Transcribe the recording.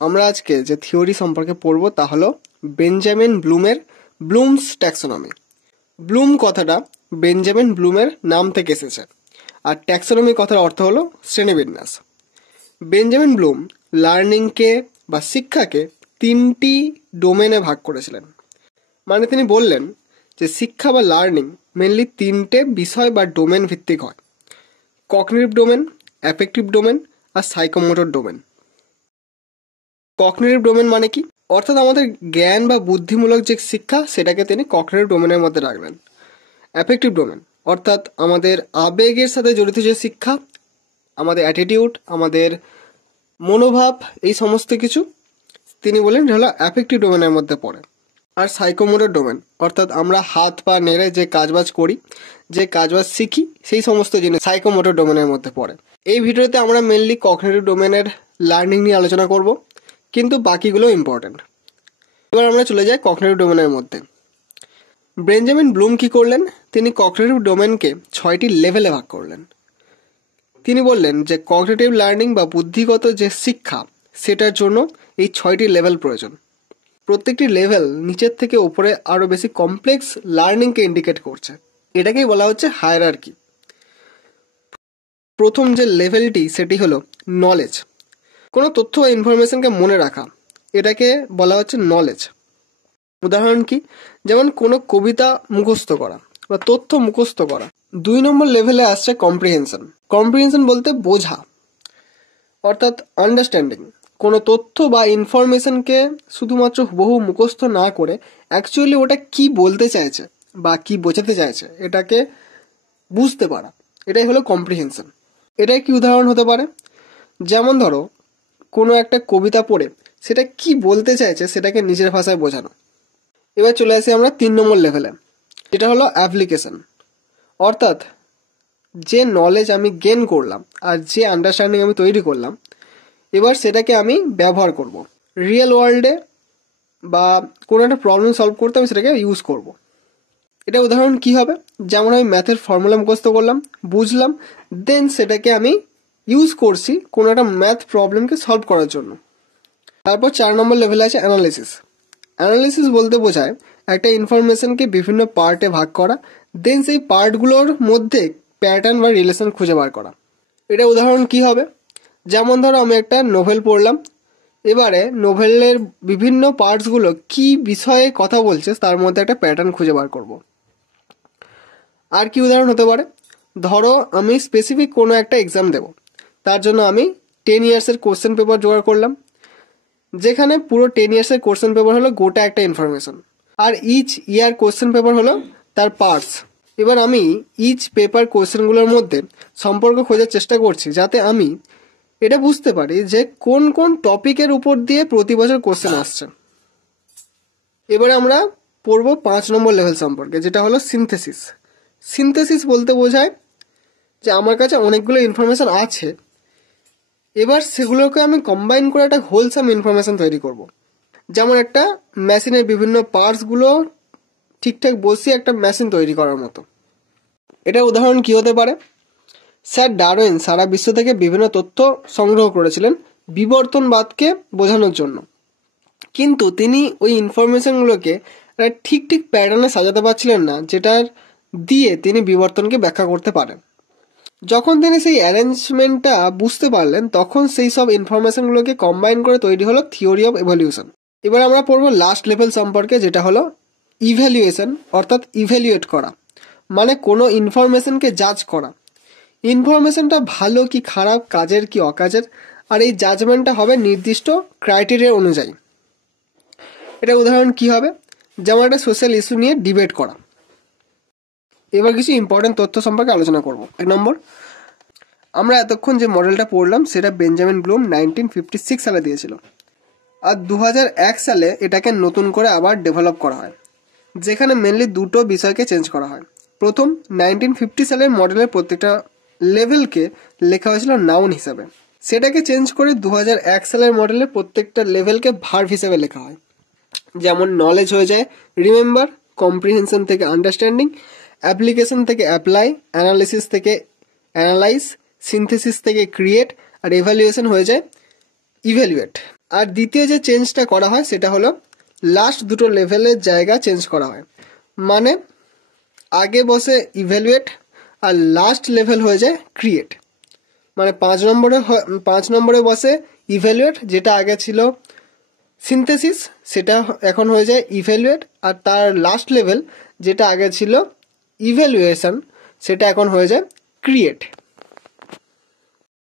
আমরা আজকে যে থিওরি সম্পর্কে পড়ব তা হলো বেঞ্জামিন ব্লুমের ব্লুমস ট্যাক্সোনমি। ব্লুম কথাটা বেঞ্জামিন ব্লুমের নাম থেকে এসেছে, আর ট্যাক্সোনমি কথার অর্থ হলো শ্রেণীবিন্যাস। বেঞ্জামিন ব্লুম লার্নিংকে বা শিক্ষাকে 3টি ডোমেনে ভাগ করেছিলেন। মানে তিনি বললেন যে শিক্ষা বা লার্নিং মেনলি 3টে বিষয় বা ডোমেন ভিত্তিক হয়: কগনিটিভ ডোমেন, অ্যাফেক্টিভ ডোমেন আর সাইকোমোটর ডোমেন। কগনিটিভ ডোমেন মানে কি? অর্থাৎ আমাদের জ্ঞান বা বুদ্ধিমূলক যে শিক্ষা সেটাকে তিনি কগনিটিভ ডোমেনের মধ্যে রাখলেন। অ্যাফেক্টিভ ডোমেন অর্থাৎ আমাদের আবেগের সাথে জড়িত যে শিক্ষা, আমাদের অ্যাটিটিউড, আমাদের মনোভাব, এই সমস্ত কিছু তিনি বলেন হলো অ্যাফেক্টিভ ডোমেনের মধ্যে পড়ে। আর সাইকোমোটর ডোমেন অর্থাৎ আমরা হাত পা নেড়ে যে কাজবাজ করি, যে কাজবাজ শিখি, সেই সমস্ত জিনিস সাইকোমোটর ডোমেনের মধ্যে পড়ে। এই ভিডিওতে আমরা মেনলি কগনিটিভ ডোমেনের লার্নিং নিয়ে আলোচনা করব, কিন্তু বাকিগুলো ইম্পর্টেন্ট। এবার আমরা চলে যাই কগনিটিভ ডোমেনের মধ্যে। বেঞ্জামিন ব্লুম কি করলেন? তিনি কগনিটিভ ডোমেনকে 6টি লেভেলে ভাগ করলেন। তিনি বললেন যে কগনিটিভ লার্নিং বা বুদ্ধিগত যে শিক্ষা, সেটার জন্য এই 6টি লেভেল প্রয়োজন। প্রত্যেকটি লেভেল নিচের থেকে উপরে আরও বেশি কমপ্লেক্স লার্নিংকে ইন্ডিকেট করছে। এটাকেই বলা হচ্ছে হায়ারার্কি। প্রথম যে লেভেলটি সেটি হলো নলেজ, কোনো তথ্য বা ইনফরমেশনকে মনে রাখা, এটাকে বলা হচ্ছে নলেজ। উদাহরণ কি? যেমন কোনো কবিতা মুখস্থ করা বা তথ্য মুখস্থ করা। 2 নম্বর লেভেলে আসছে কম্প্রিহেনশন। কম্প্রিহেনশন বলতে বোঝা, অর্থাৎ আন্ডারস্ট্যান্ডিং। কোনো তথ্য বা ইনফরমেশনকে শুধুমাত্র হুবহু মুখস্থ না করে অ্যাকচুয়ালি ওটা কি বলতে চাইছে বা কি বোঝাতে চাইছে এটাকে বুঝতে পারা, এটাই হলো কম্প্রিহেনশন। এটাই কি উদাহরণ হতে পারে? যেমন ধরো কোনো একটা কবিতা পড়ে সেটা কি বলতে চাইছে সেটাকে নিজের ভাষায় বোঝানো। এবার চলে আসি আমরা 3 নম্বর লেভেলে, যেটা হলো অ্যাপ্লিকেশন। অর্থাৎ যে নলেজ আমি গেইন করলাম আর যে আন্ডারস্ট্যান্ডিং আমি তৈরি করলাম, এবার সেটাকে আমি ব্যবহার করব রিয়েল ওয়ার্ল্ডে, বা কোনো একটা প্রবলেম সলভ করতে আমি সেটাকে ইউজ করব। এটা উদাহরণ কি হবে? যেমন আমি ম্যাথের ফর্মুলা মুখস্থ করলাম, বুঝলাম, দেন সেটাকে আমি ইউজ করছি কোনো একটা ম্যাথ প্রবলেমকে সলভ করার জন্য। তারপর 4 নম্বর লেভেলে আছে অ্যানালিসিস। অ্যানালিসিস বলতে বোঝায় একটা ইনফরমেশনকে বিভিন্ন পার্টে ভাগ করা, দেন সেই পার্টগুলোর মধ্যে প্যাটার্ন বা রিলেশন খুঁজে বার করা। এটা উদাহরণ কি হবে? যেমন ধরো আমি একটা নোভেল পড়লাম, এবারে নোভেলের বিভিন্ন পার্টসগুলো কি বিষয়ে কথা বলছে তার মধ্যে একটা প্যাটার্ন খুঁজে বার করব। আর কি উদাহরণ হতে পারে? ধরো আমি স্পেসিফিক কোনো একটা এক্সাম দেব, তার জন্য আমি 10 ইয়ার্সের কোশ্চেন পেপার জোগাড় করলাম, যেখানে পুরো 10 ইয়ার্সের কোশ্চেন পেপার হলো গোটা একটা ইনফরমেশন, আর ইচ ইয়ার কোশ্চেন পেপার হলো তার পার্টস। এবার আমি ইচ পেপার কোশ্চেনগুলোর মধ্যে সম্পর্ক খোঁজার চেষ্টা করছি, যাতে আমি এটা বুঝতে পারি যে কোন কোন টপিকের উপর দিয়ে প্রতি বছর কোশ্চেন আসছে। এবারে আমরা পড়ব 5 নম্বর লেভেল সম্পর্কে, যেটা হলো সিনথেসিস। সিনথেসিস বলতে বোঝায় যে আমার কাছে অনেকগুলো ইনফরমেশন আছে, এবার সেগুলোকে আমি কম্বাইন করে একটা হোলসাম ইনফরমেশন তৈরি করব। যেমন একটা মেশিনের বিভিন্ন পার্টসগুলো ঠিকঠাক বসিয়ে একটা মেশিন তৈরি করার মতো। এটা উদাহরণ কি হতে পারে? স্যার ডারউইন সারা বিশ্ব থেকে বিভিন্ন তথ্য সংগ্রহ করেছিলেন বিবর্তনবাদকে বোঝানোর জন্য, কিন্তু তিনি ওই ইনফরমেশনগুলোকে ঠিক ঠিক প্যাটার্নে সাজাতে পারছিলেন না, যেটার দিয়ে তিনি বিবর্তনকে ব্যাখ্যা করতে পারেন। যখন তিনি সেই অ্যারেঞ্জমেন্টটা বুঝতে পারলেন, তখন সেই সব ইনফরমেশনগুলোকে কম্বাইন করে তৈরি হলো থিওরি অফ ইভলিউশন। এবার আমরা পড়বো লাস্ট লেভেল সম্পর্কে, যেটা হলো ইভ্যালুয়েশন, অর্থাৎ ইভ্যালুয়েট করা, মানে কোনো ইনফরমেশনকে জাজ করা। ইনফরমেশনটা ভালো কি খারাপ, কাজের কি অকাজের, আর এই জাজমেন্টটা হবে নির্দিষ্ট ক্রাইটেরিয়া অনুযায়ী। এটা উদাহরণ কি হবে? যেমন একটা সোশ্যাল ইস্যু নিয়ে ডিবেট করা। এবার কিছু ইম্পর্টেন্ট তথ্য সম্পর্কে আলোচনা করব। 1 নম্বর, আমরা এতক্ষণ যে মডেলটা পড়লাম সেটা বেঞ্জামিন ব্লুম 1956 সালে দিয়েছিল, আর 2001 সালে এটাকে নতুন করে আবার ডেভেলপ করা হয়, যেখানে মেনলি 2টো বিষয়কে চেঞ্জ করা হয়। প্রথম, 1950 সালের মডেলের প্রত্যেকটা লেভেলকে লেখা হয়েছিল নাউন হিসাবে, সেটাকে চেঞ্জ করে 2001 সালের মডেলের প্রত্যেকটা লেভেলকে ভার্ব হিসেবে লেখা হয়। যেমন নলেজ হয়ে যায় রিমেম্বার, কম্প্রিহেনশন থেকে আন্ডারস্ট্যান্ডিং, অ্যাপ্লিকেশন থেকে অ্যাপ্লাই, অ্যানালিসিস থেকে অ্যানালাইজ, সিনথেসিস থেকে ক্রিয়েট, আর এভালুয়েশন হয়ে যায় ইভ্যালুয়েট। আর দ্বিতীয় যে চেঞ্জটা করা হয় সেটা হলো লাস্ট দুটো লেভেলের জায়গা চেঞ্জ করা হয়, মানে আগে বসে ইভ্যালুয়েট আর লাস্ট লেভেল হয়ে যায় ক্রিয়েট। মানে 5 নম্বরে বসে ইভ্যালুয়েট, যেটা আগে ছিল সিনথেসিস সেটা এখন হয়ে যায় ইভ্যালুয়েট, আর তার লাস্ট লেভেল যেটা আগে ছিল ইভ্যালুয়েশন সেটা এখন হয়ে যায় ক্রিয়েট।